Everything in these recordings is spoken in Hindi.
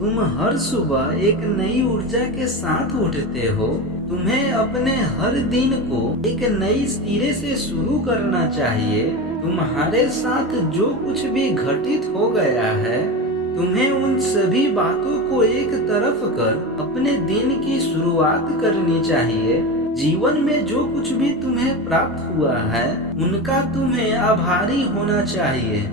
तुम हर सुबह एक नई ऊर्जा के साथ उठते हो। तुम्हें अपने हर दिन को एक नई सिरे से शुरू करना चाहिए। तुम्हारे साथ जो कुछ भी घटित हो गया है, तुम्हें उन सभी बातों को एक तरफ कर अपने दिन की शुरुआत करनी चाहिए। जीवन में जो कुछ भी तुम्हें प्राप्त हुआ है, उनका तुम्हें आभारी होना चाहिए।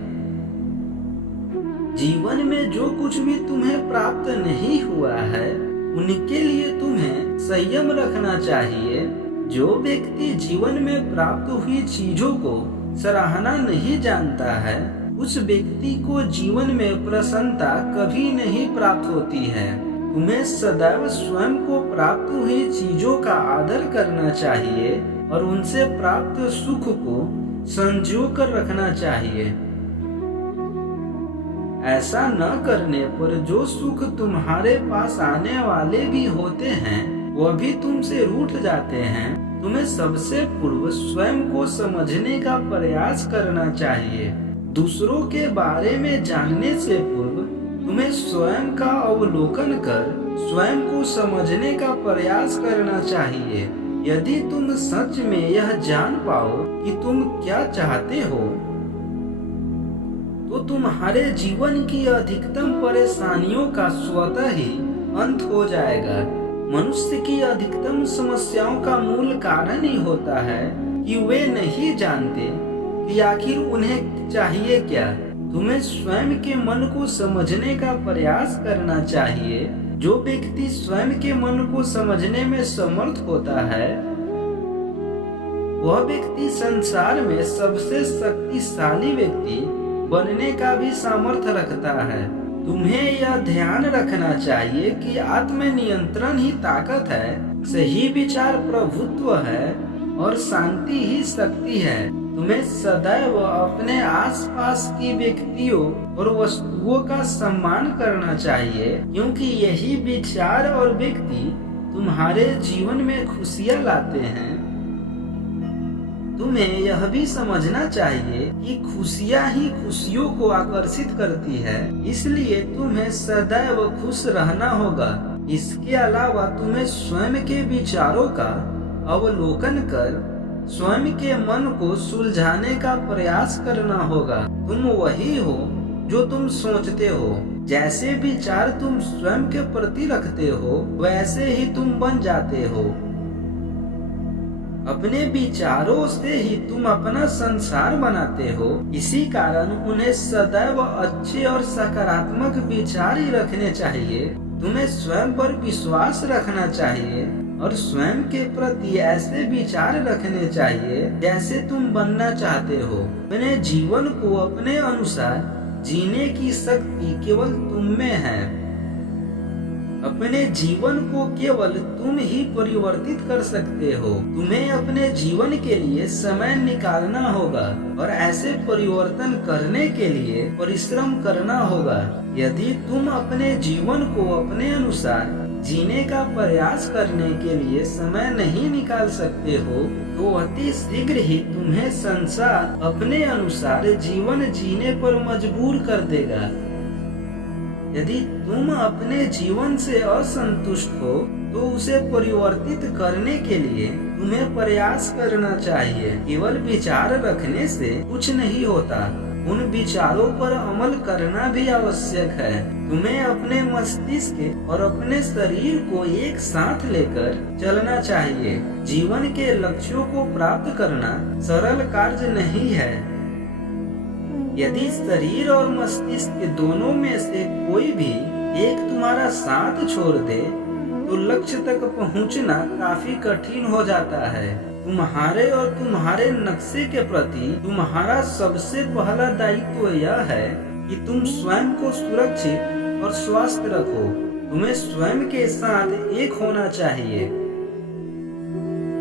जीवन में जो कुछ भी तुम्हें प्राप्त नहीं हुआ है, उनके लिए तुम्हें संयम रखना चाहिए। जो व्यक्ति जीवन में प्राप्त हुई चीजों को सराहना नहीं जानता है, उस व्यक्ति को जीवन में प्रसन्नता कभी नहीं प्राप्त होती है। तुम्हें सदैव स्वयं को प्राप्त हुई चीजों का आदर करना चाहिए और उनसे प्राप्त सुख को संजो कर रखना चाहिए। ऐसा न करने पर जो सुख तुम्हारे पास आने वाले भी होते हैं, वह भी तुमसे रूठ जाते हैं। तुम्हें सबसे पूर्व स्वयं को समझने का प्रयास करना चाहिए। दूसरों के बारे में जानने से पूर्व तुम्हें स्वयं का अवलोकन कर स्वयं को समझने का प्रयास करना चाहिए। यदि तुम सच में यह जान पाओ कि तुम क्या चाहते हो, तो तुम्हारे जीवन की अधिकतम परेशानियों का स्वतः ही अंत हो जाएगा। मनुष्य की अधिकतम समस्याओं का मूल कारण ही होता है कि वे नहीं जानते कि आखिर उन्हें चाहिए क्या। तुम्हें स्वयं के मन को समझने का प्रयास करना चाहिए। जो व्यक्ति स्वयं के मन को समझने में समर्थ होता है, वह व्यक्ति संसार में सबसे शक्तिशाली व्यक्ति बनने का भी सामर्थ्य रखता है। तुम्हें यह ध्यान रखना चाहिए कि आत्मनियंत्रण ही ताकत है, सही विचार प्रभुत्व है और शांति ही शक्ति है। तुम्हें सदैव अपने आसपास की व्यक्तियों और वस्तुओं का सम्मान करना चाहिए, क्योंकि यही विचार और व्यक्ति तुम्हारे जीवन में खुशियाँ लाते हैं। तुम्हें यह भी समझना चाहिए कि खुशियाँ ही खुशियों को आकर्षित करती है, इसलिए तुम्हें सदैव खुश रहना होगा। इसके अलावा तुम्हें स्वयं के विचारों का अवलोकन कर स्वयं के मन को सुलझाने का प्रयास करना होगा। तुम वही हो जो तुम सोचते हो। जैसे विचार तुम स्वयं के प्रति रखते हो, वैसे ही तुम बन जाते हो। अपने विचारों से ही तुम अपना संसार बनाते हो। इसी कारण उन्हें सदैव अच्छे और सकारात्मक विचार ही रखने चाहिए। तुम्हें स्वयं पर विश्वास रखना चाहिए और स्वयं के प्रति ऐसे विचार रखने चाहिए जैसे तुम बनना चाहते हो। अपने जीवन को अपने अनुसार जीने की शक्ति केवल तुम में है। अपने जीवन को केवल तुम ही परिवर्तित कर सकते हो। तुम्हें अपने जीवन के लिए समय निकालना होगा और ऐसे परिवर्तन करने के लिए परिश्रम करना होगा। यदि तुम अपने जीवन को अपने अनुसार जीने का प्रयास करने के लिए समय नहीं निकाल सकते हो, तो अति शीघ्र ही तुम्हें संसार अपने अनुसार जीवन जीने पर मजबूर कर देगा। यदि तुम अपने जीवन से असंतुष्ट हो, तो उसे परिवर्तित करने के लिए तुम्हें प्रयास करना चाहिए। केवल विचार रखने से कुछ नहीं होता, उन विचारों पर अमल करना भी आवश्यक है। तुम्हें अपने मस्तिष्क और अपने शरीर को एक साथ लेकर चलना चाहिए। जीवन के लक्ष्यों को प्राप्त करना सरल कार्य नहीं है। यदि शरीर और मस्तिष्क दोनों में से कोई भी एक तुम्हारा साथ छोड़ दे, तो लक्ष्य तक पहुंचना काफी कठिन हो जाता है। तुम्हारे और तुम्हारे नक्शे के प्रति तुम्हारा सबसे पहला दायित्व यह है कि तुम स्वयं को सुरक्षित और स्वस्थ रखो। तुम्हें स्वयं के साथ एक होना चाहिए।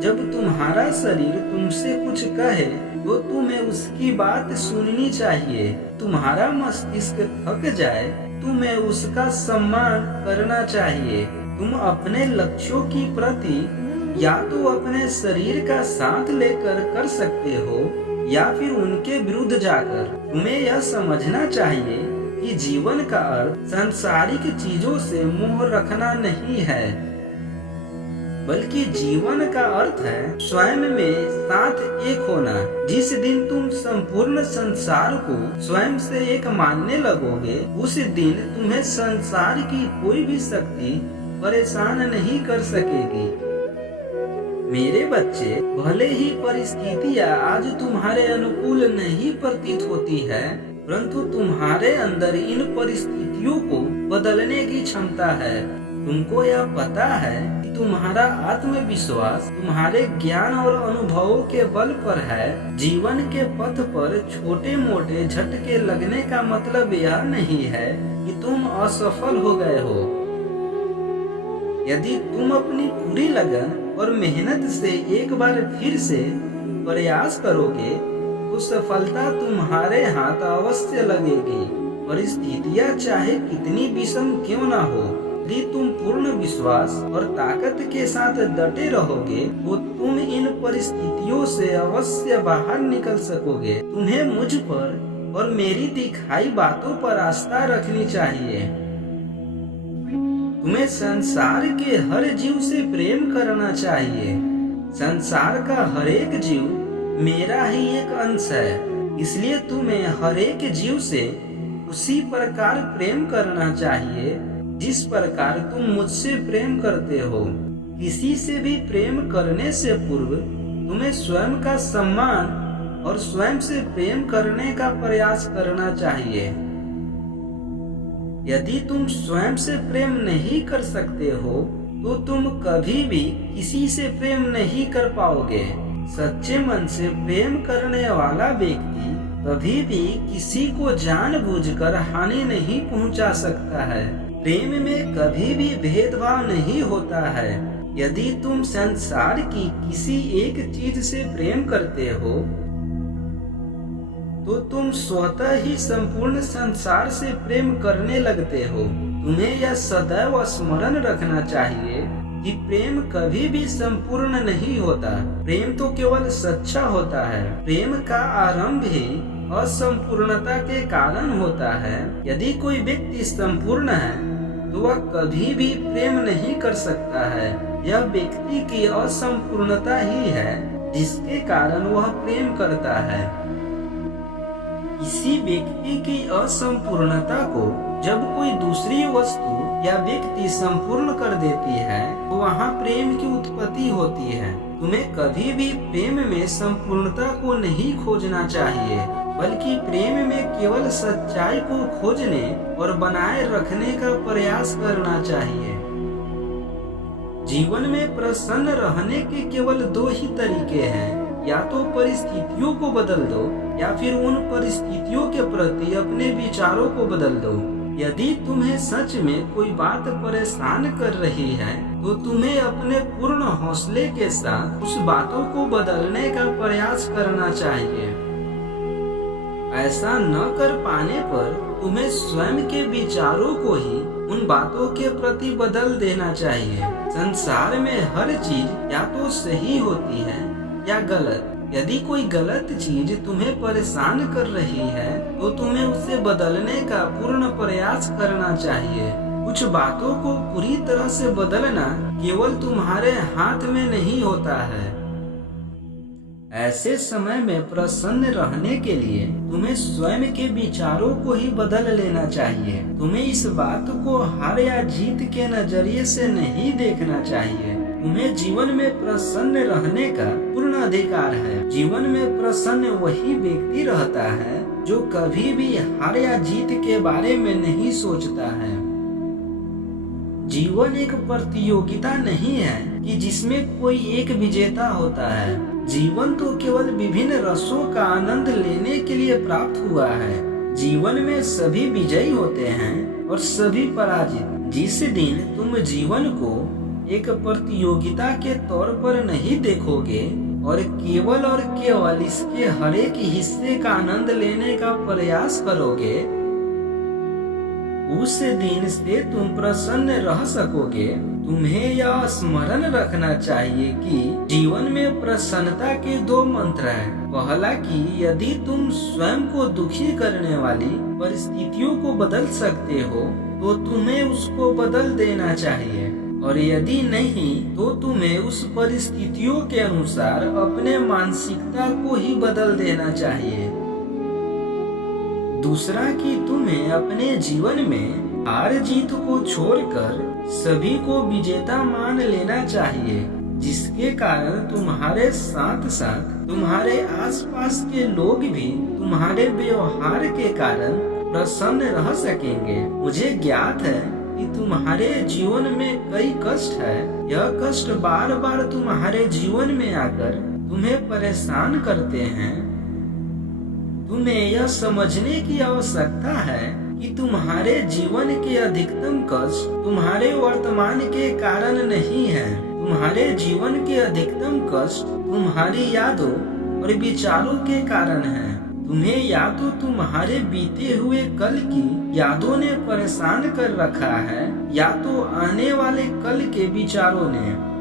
जब तुम्हारा शरीर तुमसे कुछ कहे, तो तुम्हें उसकी बात सुननी चाहिए। तुम्हारा मस्तिष्क थक जाए, तुम्हें उसका सम्मान करना चाहिए। तुम अपने लक्ष्यों की प्रति या तो अपने शरीर का साथ लेकर कर सकते हो, या फिर उनके विरुद्ध जाकर। तुम्हें यह समझना चाहिए कि जीवन का अर्थ सांसारिक चीजों से मोह रखना नहीं है, बल्कि जीवन का अर्थ है स्वयं में साथ एक होना। जिस दिन तुम संपूर्ण संसार को स्वयं से एक मानने लगोगे, उस दिन तुम्हें संसार की कोई भी शक्ति परेशान नहीं कर सकेगी। मेरे बच्चे, भले ही परिस्थितियां आज तुम्हारे अनुकूल नहीं प्रतीत होती है, परंतु तुम्हारे अंदर इन परिस्थितियों को बदलने की क्षमता है। तुमको यह पता है कि तुम्हारा आत्मविश्वास तुम्हारे ज्ञान और अनुभवों के बल पर है। जीवन के पथ पर छोटे मोटे झटके लगने का मतलब यह नहीं है कि तुम असफल हो गए हो। यदि तुम अपनी पूरी लगन और मेहनत से एक बार फिर से प्रयास करोगे, तो सफलता तुम्हारे हाथ अवश्य लगेगी। परिस्थितियां चाहे कितनी विषम क्यों ना हो, यदि तुम पूर्ण विश्वास और ताकत के साथ डटे रहोगे, तो तुम इन परिस्थितियों से अवश्य बाहर निकल सकोगे। तुम्हें मुझ पर और मेरी दिखाई बातों पर आस्था रखनी चाहिए। तुम्हें संसार के हर जीव से प्रेम करना चाहिए। संसार का हर एक जीव मेरा ही एक अंश है, इसलिए तुम्हें हर एक जीव से उसी प्रकार प्रेम करना चाहिए जिस प्रकार तुम मुझसे प्रेम करते हो। किसी से भी प्रेम करने से पूर्व तुम्हें स्वयं का सम्मान और स्वयं से प्रेम करने का प्रयास करना चाहिए। यदि तुम स्वयं से प्रेम नहीं कर सकते हो, तो तुम कभी भी किसी से प्रेम नहीं कर पाओगे। सच्चे मन से प्रेम करने वाला व्यक्ति कभी भी किसी को जानबूझकर हानि नहीं पहुंचा सकता है। प्रेम में कभी भी भेदभाव नहीं होता है। यदि तुम संसार की किसी एक चीज से प्रेम करते हो, तो तुम स्वतः ही संपूर्ण संसार से प्रेम करने लगते हो। तुम्हें यह सदैव स्मरण रखना चाहिए कि प्रेम कभी भी संपूर्ण नहीं होता। प्रेम तो केवल सच्चा होता है। प्रेम का आरंभ ही असंपूर्णता के कारण होता है। यदि कोई व्यक्ति संपूर्ण है, तो वह कभी भी प्रेम नहीं कर सकता है। यह व्यक्ति की असंपूर्णता ही है जिसके कारण वह प्रेम करता है। किसी व्यक्ति की असंपूर्णता को जब कोई दूसरी वस्तु या व्यक्ति संपूर्ण कर देती है, तो वहाँ प्रेम की उत्पत्ति होती है। तुम्हें कभी भी प्रेम में संपूर्णता को नहीं खोजना चाहिए, बल्कि प्रेम में केवल सच्चाई को खोजने और बनाए रखने का प्रयास करना चाहिए। जीवन में प्रसन्न रहने के केवल दो ही तरीके हैं, या तो परिस्थितियों को बदल दो या फिर उन परिस्थितियों के प्रति अपने विचारों को बदल दो। यदि तुम्हें सच में कोई बात परेशान कर रही है, तो तुम्हें अपने पूर्ण हौसले के साथ उस बातों को बदलने का प्रयास करना चाहिए। ऐसा न कर पाने पर तुम्हें स्वयं के विचारों को ही उन बातों के प्रति बदल देना चाहिए। संसार में हर चीज या तो सही होती है या गलत। यदि कोई गलत चीज तुम्हें परेशान कर रही है, तो तुम्हें उसे बदलने का पूर्ण प्रयास करना चाहिए। कुछ बातों को पूरी तरह से बदलना केवल तुम्हारे हाथ में नहीं होता है। ऐसे समय में प्रसन्न रहने के लिए तुम्हें स्वयं के विचारों को ही बदल लेना चाहिए। तुम्हें इस बात को हार या जीत के नजरिए से नहीं देखना चाहिए। तुम्हें जीवन में प्रसन्न रहने का पूर्ण अधिकार है। जीवन में प्रसन्न वही व्यक्ति रहता है जो कभी भी हार या जीत के बारे में नहीं सोचता है। जीवन एक प्रतियोगिता नहीं है कि जिसमें कोई एक विजेता होता है। जीवन तो केवल विभिन्न रसों का आनंद लेने के लिए प्राप्त हुआ है। जीवन में सभी विजयी होते हैं और सभी पराजित। जिस दिन तुम जीवन को एक प्रतियोगिता के तौर पर नहीं देखोगे और केवल इसके हर एक हिस्से का आनंद लेने का प्रयास करोगे, उस दिन से तुम प्रसन्न रह सकोगे। तुम्हें यह स्मरण रखना चाहिए कि जीवन में प्रसन्नता के दो मंत्र हैं। पहला कि यदि तुम स्वयं को दुखी करने वाली परिस्थितियों को बदल सकते हो तो तुम्हें उसको बदल देना चाहिए, और यदि नहीं तो तुम्हें उस परिस्थितियों के अनुसार अपने मानसिकता को ही बदल देना चाहिए। दूसरा कि तुम्हें अपने जीवन में हार जीत को छोड़कर सभी को विजेता मान लेना चाहिए, जिसके कारण तुम्हारे साथ साथ तुम्हारे आसपास के लोग भी तुम्हारे व्यवहार के कारण प्रसन्न रह सकेंगे। मुझे ज्ञात है कि तुम्हारे जीवन में कई कष्ट है। यह कष्ट बार बार तुम्हारे जीवन में आकर तुम्हें परेशान करते हैं। तुम्हें यह समझने की आवश्यकता है कि तुम्हारे जीवन के अधिकतम कष्ट तुम्हारे वर्तमान के कारण नहीं है। तुम्हारे जीवन के अधिकतम कष्ट तुम्हारी यादों और विचारों के कारण है। तुम्हें या तो तुम्हारे बीते हुए कल की यादों ने परेशान कर रखा है या तो आने वाले कल के विचारों ने।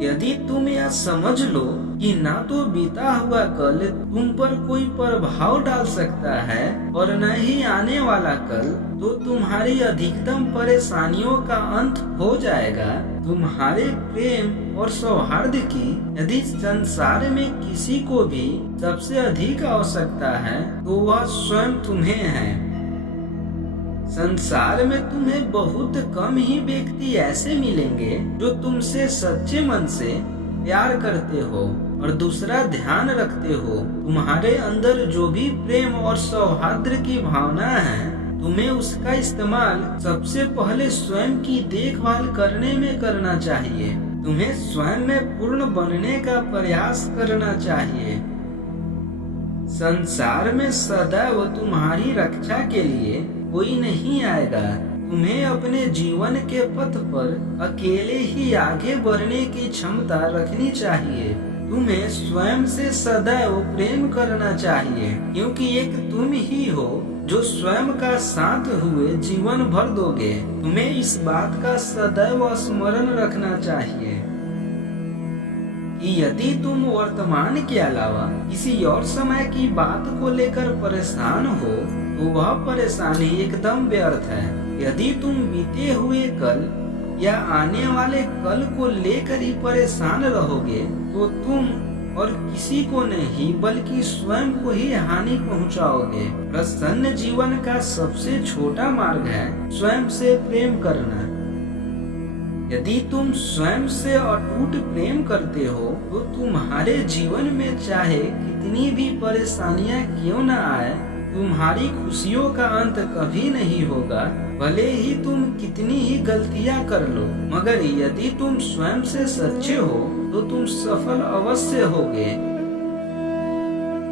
यदि तुम यह समझ लो कि ना तो बीता हुआ कल तुम पर कोई प्रभाव डाल सकता है और न ही आने वाला कल, तो तुम्हारी अधिकतम परेशानियों का अंत हो जाएगा। तुम्हारे प्रेम और सौहार्द की यदि संसार में किसी को भी सबसे अधिक आवश्यकता है तो वह स्वयं तुम्हें है। संसार में तुम्हें बहुत कम ही व्यक्ति ऐसे मिलेंगे जो तुमसे सच्चे मन से प्यार करते हो और दूसरा ध्यान रखते हो। तुम्हारे अंदर जो भी प्रेम और सौहार्द की भावना है, तुम्हें उसका इस्तेमाल सबसे पहले स्वयं की देखभाल करने में करना चाहिए। तुम्हें स्वयं में पूर्ण बनने का प्रयास करना चाहिए। संसार में सदैव तुम्हारी रक्षा के लिए कोई नहीं आएगा। तुम्हें अपने जीवन के पथ पर अकेले ही आगे बढ़ने की क्षमता रखनी चाहिए। तुम्हें स्वयं से सदैव प्रेम करना चाहिए, क्योंकि एक तुम ही हो जो स्वयं का साथ हुए जीवन भर दोगे। तुम्हें इस बात का सदैव स्मरण रखना चाहिए कि यदि तुम वर्तमान के अलावा किसी और समय की बात को लेकर परेशान हो तो वह परेशानी एकदम व्यर्थ है। यदि तुम बीते हुए कल या आने वाले कल को लेकर ही परेशान रहोगे तो तुम और किसी को नहीं बल्कि स्वयं को ही हानि पहुंचाओगे। प्रसन्न जीवन का सबसे छोटा मार्ग है स्वयं से प्रेम करना। यदि तुम स्वयं से अटूट प्रेम करते हो तो तुम्हारे जीवन में चाहे कितनी भी परेशानियां क्यों न आए, तुम्हारी खुशियों का अंत कभी नहीं होगा। भले ही तुम कितनी ही गलतियां कर लो, मगर यदि तुम स्वयं से सच्चे हो तो तुम सफल अवश्य होगे।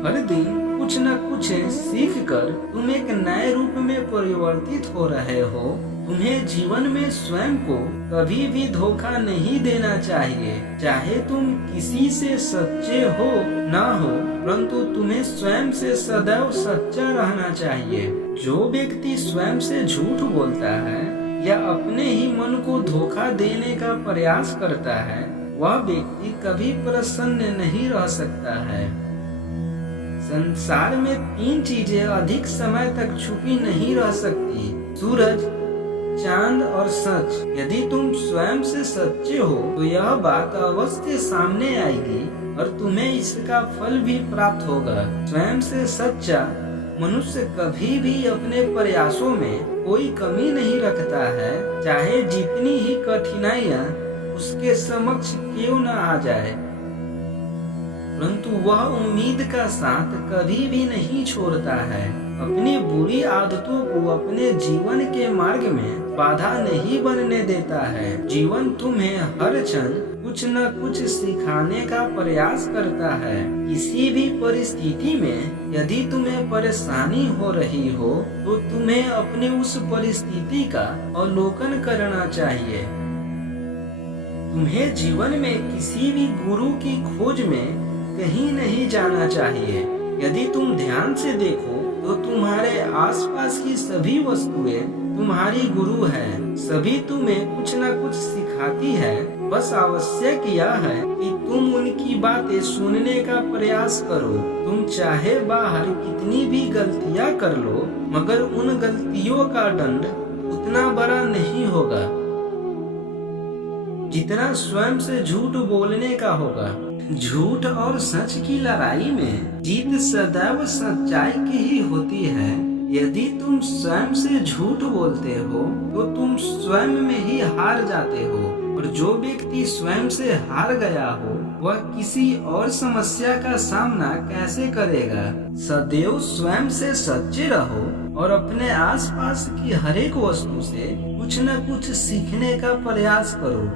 हर दिन कुछ न कुछ सीख कर तुम एक नए रूप में परिवर्तित हो रहे हो। तुम्हें जीवन में स्वयं को कभी भी धोखा नहीं देना चाहिए। चाहे तुम किसी से सच्चे हो ना हो, परंतु तुम्हें स्वयं से सदैव सच्चा रहना चाहिए। जो व्यक्ति स्वयं से झूठ बोलता है या अपने ही मन को धोखा देने का प्रयास करता है, वह व्यक्ति कभी प्रसन्न नहीं रह सकता है। संसार में 3 चीजें अधिक समय तक छुपी नहीं रह सकती: सूरज, चांद और सच। यदि तुम स्वयं से सच्चे हो तो यह बात अवश्य सामने आएगी और तुम्हें इसका फल भी प्राप्त होगा। स्वयं से सच्चा मनुष्य कभी भी अपने प्रयासों में कोई कमी नहीं रखता है, चाहे जितनी ही कठिनाइयां उसके समक्ष क्यों न आ जाए, परंतु वह उम्मीद का साथ कभी भी नहीं छोड़ता है। अपनी बुरी आदतों को अपने जीवन के मार्ग में बाधा नहीं बनने देता है। जीवन तुम्हें हर क्षण कुछ न कुछ सिखाने का प्रयास करता है। किसी भी परिस्थिति में यदि तुम्हें परेशानी हो रही हो तो तुम्हें अपने उस परिस्थिति का अवलोकन करना चाहिए। तुम्हें जीवन में किसी भी गुरु की खोज में कहीं नहीं जाना चाहिए। यदि तुम ध्यान से देखो तो तुम्हारे आसपास की सभी वस्तुएं तुम्हारी गुरु है। सभी तुम्हें कुछ न कुछ सिखाती है। बस आवश्यक यह है कि तुम उनकी बातें सुनने का प्रयास करो। तुम चाहे बाहर कितनी भी गलतियां कर लो, मगर उन गलतियों का दंड उतना बड़ा नहीं होगा जितना स्वयं से झूठ बोलने का होगा। झूठ और सच की लड़ाई में जीत सदैव सच्चाई की ही होती है। यदि तुम स्वयं से झूठ बोलते हो तो तुम स्वयं में ही हार जाते हो, और जो व्यक्ति स्वयं से हार गया हो वह किसी और समस्या का सामना कैसे करेगा। सदैव स्वयं से सच्चे रहो और अपने आसपास की हर एक वस्तु से कुछ न कुछ सीखने का प्रयास करो।